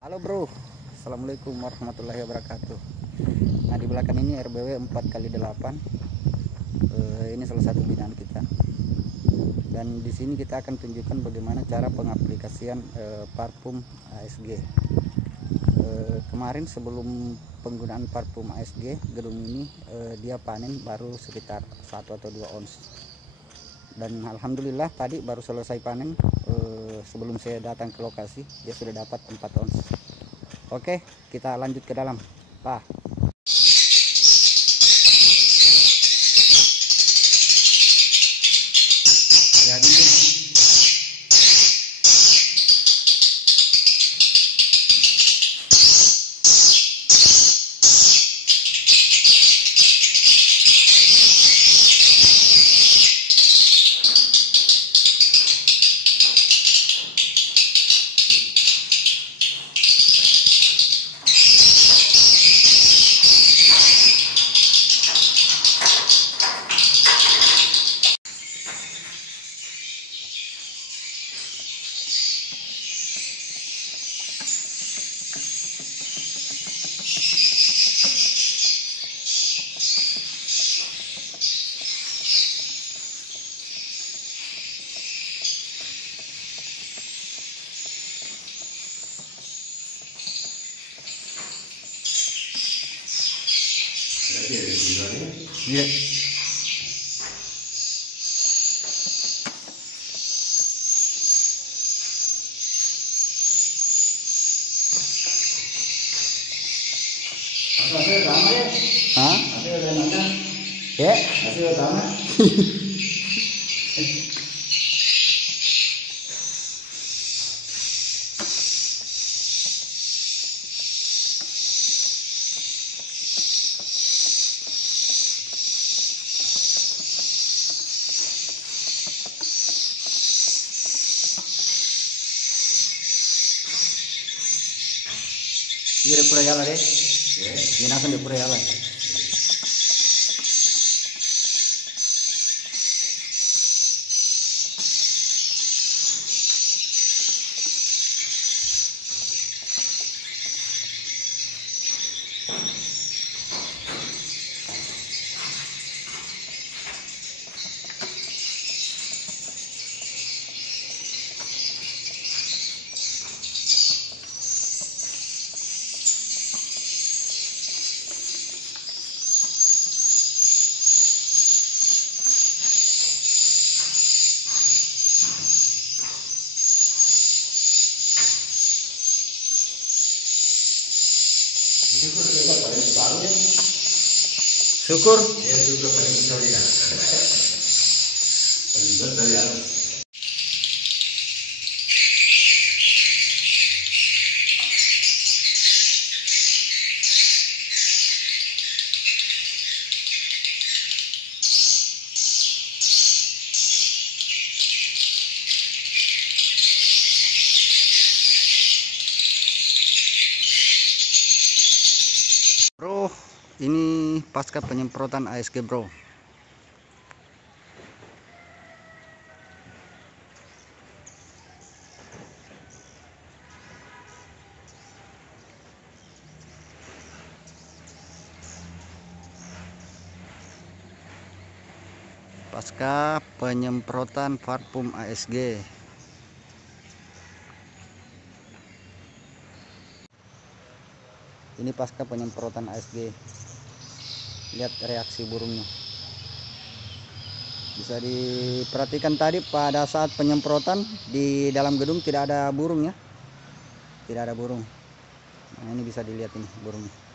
Halo bro, assalamualaikum warahmatullahi wabarakatuh. Nah, di belakang ini RBW 4x8. Ini salah satu binaan kita. Dan di sini kita akan tunjukkan bagaimana cara pengaplikasian parfum ASG. Kemarin sebelum penggunaan parfum ASG, gedung ini dia panen baru sekitar 1 atau 2 ons. Dan alhamdulillah tadi baru selesai panen. Sebelum saya datang ke lokasi dia sudah dapat 4 ons. Oke, kita lanjut ke dalam, Pak. Ya, dinding. Iya. Hasil sama ya? Hah? Hasil udah makan? Ya. Hasil sama? Iya, pura yala deh. Ini akan di pura yala. Syukur juga paling besar ya. Syukur. Ya juga paling besar ya. Paling besar ya. Bro, ini pasca penyemprotan ASG, bro. Pasca penyemprotan parfum ASG. Ini pasca penyemprotan ASG. Lihat reaksi burungnya. Bisa diperhatikan tadi pada saat penyemprotan di dalam gedung tidak ada burung ya. Tidak ada burung. Nah, ini bisa dilihat ini burungnya.